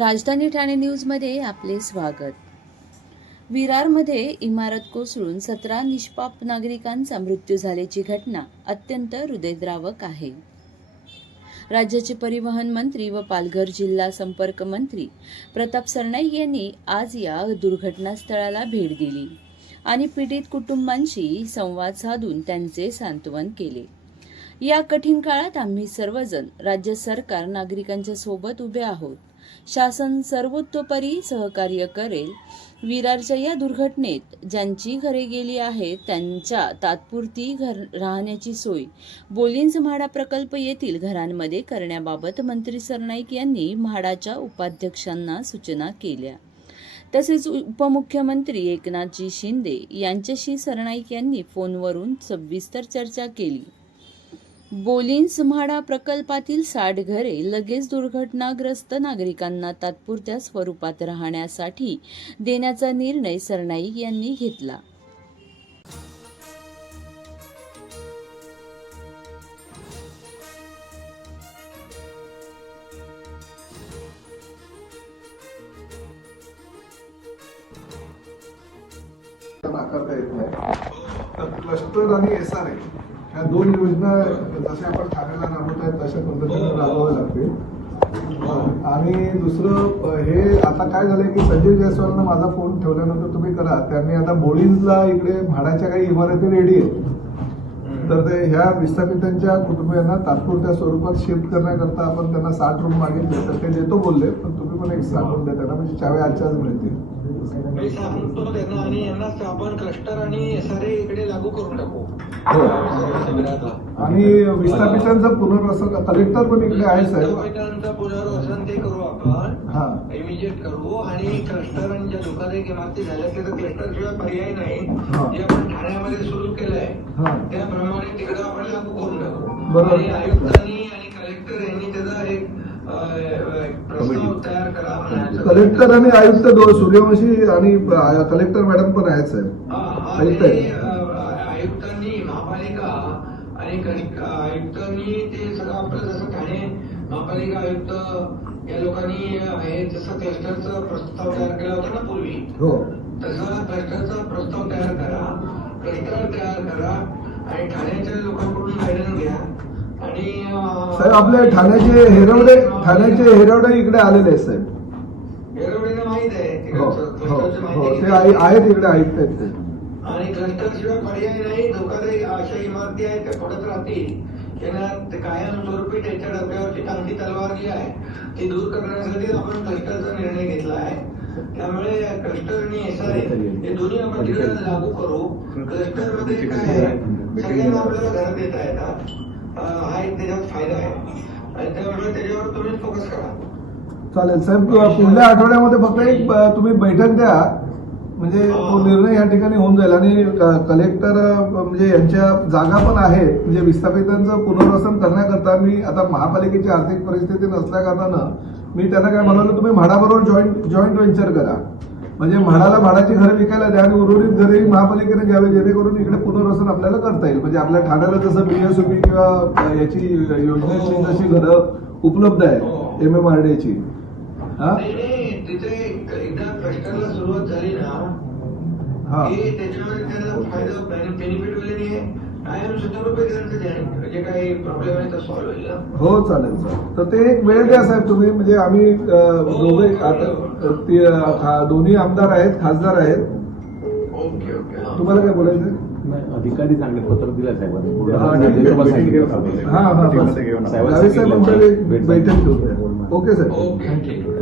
राजधानी ठाणे न्यूजमध्ये आपले स्वागत। विरारमध्ये इमारत कोसळून 17 निष्पाप नागरिकांचा मृत्यू झाल्याची घटना अत्यंत हृदयद्रावक आहे। राज्याचे परिवहन मंत्री व पालघर जिल्हा संपर्क मंत्री प्रताप सरनाईक यांनी आज या दुर्घटनास्थळाला भेट दिली आणि पीडित कुटुंबांशी संवाद साधून त्यांचे सांत्वन केले। या कठीण काळात आम्ही सर्वजण राज्य सरकार नागरिकांच्या सोबत उभे आहोत। शासन सर्वतोपरी सहकार्य करेल। विरारच्या या दुर्घटनेत ज्यांची घरे गेली आहेत त्यांच्या तात्पुरती राहण्याची सोय बोलिंज म्हाडा प्रकल्प येथील घरांमध्ये करण्याबाबत मंत्री सरनाईक यांनी म्हाडाच्या उपाध्यक्षांना सूचना केल्या। तसेच उपमुख्यमंत्री एकनाथजी शिंदे यांच्याशी सरनाईक यांनी फोनवरून सविस्तर चर्चा केली। बोलिंज म्हाडा प्रकल्पातील 60 घरे लगेच दुर्घटनाग्रस्त नागरिकांना तात्पुरत्या स्वरूपात राहण्यासाठी देण्याचा निर्णय सरनाईक यांनी घेतला। नाकारता येत नाही। तर क्लस्टर आणि SRA ह्या दोन योजना जसे आपण ठाण्याला राबवत आहेत तशा पद्धतीने राबवाव्या लागतील। आणि दुसरं हे आता काय झालंय की संजय जयस्वालनं माझा फोन ठेवल्यानंतर तुम्ही करा, त्यांनी आता बोलिंजला इकडे म्हाडाच्या काही इमारती रेडी आहेत, तर ते ह्या विस्थापितांच्या कुटुंबियांना तात्पुरत्या स्वरूपात शिफ्ट करण्याकरता आपण त्यांना 60 रूम मागितले, तर ते देतो बोलले, पण तुम्ही पण एक सांगून द्या त्यांना, म्हणजे चावी आजच्याच मिळतील। सांगतो त्यांना आणि यांना आपण क्लस्टर आणि SRA इकडे लागू करून टाकू। आणि विस्थापितांचं पुनर्वसन कलेक्टर पण इकडे आहे साहेब, विस्थापितांचं पुनर्वसन ते करू आपण, इमिजिएट करू। आणि क्लस्टर आणि ज्या धोकादायक इमारती झाल्या तर क्लस्टर शिवाय पर्याय नाही, जे आपण ठाण्यामध्ये सुरू केलंय त्याप्रमाणे तिकडे आपण लागू करून टाकू। बरोबर। आयुक्तांनी आणि कलेक्टर यांनी त्याचा एक प्रस्ताव तयार करा। कलेक्टर आणि आयुक्त सूर्यवंशी आणि कलेक्टर मॅडम पण आहेत साहेब। आयुक्तांनी महापालिका आणि आयुक्तांनी ते सगळं आपलं जसं ठाणे महापालिका आयुक्त या लोकांनी हे जसं क्लस्टरचा प्रस्ताव तयार केला होता ना पूर्वी, तसा क्लस्टरचा प्रस्ताव तयार करा, क्लस्टर तयार करा आणि ठाण्याच्या लोकांकडून गायडन्स घ्या। आणि साहेब आपले ठाण्याचे हेरवडे इकडे आलेले आहेत साहेब। हेरवडेला माहित आहे ते आहेत इकडे आहेत ते। आणि क्लस्टर शिवाय पर्याय नाही, धोकादायक अशा इमारती आहेत त्या पडत राहतील, त्यांना कायमस्वरूपी त्यांच्या डोक्यावरची टांगती तलवार जी आहे ती दूर करण्यासाठी आपण क्लस्टरचा निर्णय घेतला आहे। त्यामुळे क्लस्टर आणि SRA हे दोन्ही आपण तिकडे लागू करू। क्लस्टर मध्ये काय आहे, सगळ्यांना आपल्याला घरं देता येतात, हा एक त्याच्यात फायदा आहे आणि त्यामुळे त्याच्यावर तुम्ही फोकस करा। चालेल साहेब, पुढल्या आठवड्यामध्ये फक्त एक तुम्ही बैठक द्या, म्हणजे तो निर्णय या ठिकाणी होऊन जाईल। आणि कलेक्टर म्हणजे यांच्या जागा पण आहेत, म्हणजे विस्थापितांचं पुनर्वसन करण्याकरता मी आता महापालिकेची आर्थिक परिस्थिती नसल्या कारणानं मी त्यांना काय म्हणालो, तुम्ही म्हाडाबरोबर जॉईंट व्हेंचर करा, म्हणजे म्हाडाला म्हाडाची घरं विकायला द्या आणि उर्वरित घरे महापालिकेने घ्यावे, जेणेकरून इकडे पुनर्वसन आपल्याला करता येईल। म्हणजे आपल्या ठाण्याला जसं BSOP किंवा याची योजनेची जशी घरं उपलब्ध आहे MMRDAची, तिथे एकदा क्लस्टरला सुरुवात झाली ना की त्याच्यामध्ये त्यांना फायदा बेनिफिट वगैरे कायम ₹70 त्यांचं जे काही प्रॉब्लेम आहे तो सॉल्व्ह होईल। हो चालेल सर, तर ते एक वेळ द्या साहेब तुम्ही, म्हणजे आम्ही दोघे आता दोन्ही आमदार आहेत, खासदार आहेत। ओके ओके, तुम्हाला काय बोलायचं? अधिकारी चांगले पत्र दिलं साहेबांनी, साहेब बैठक ठेवूया। ओके साहेब, ओके, थँक्यू।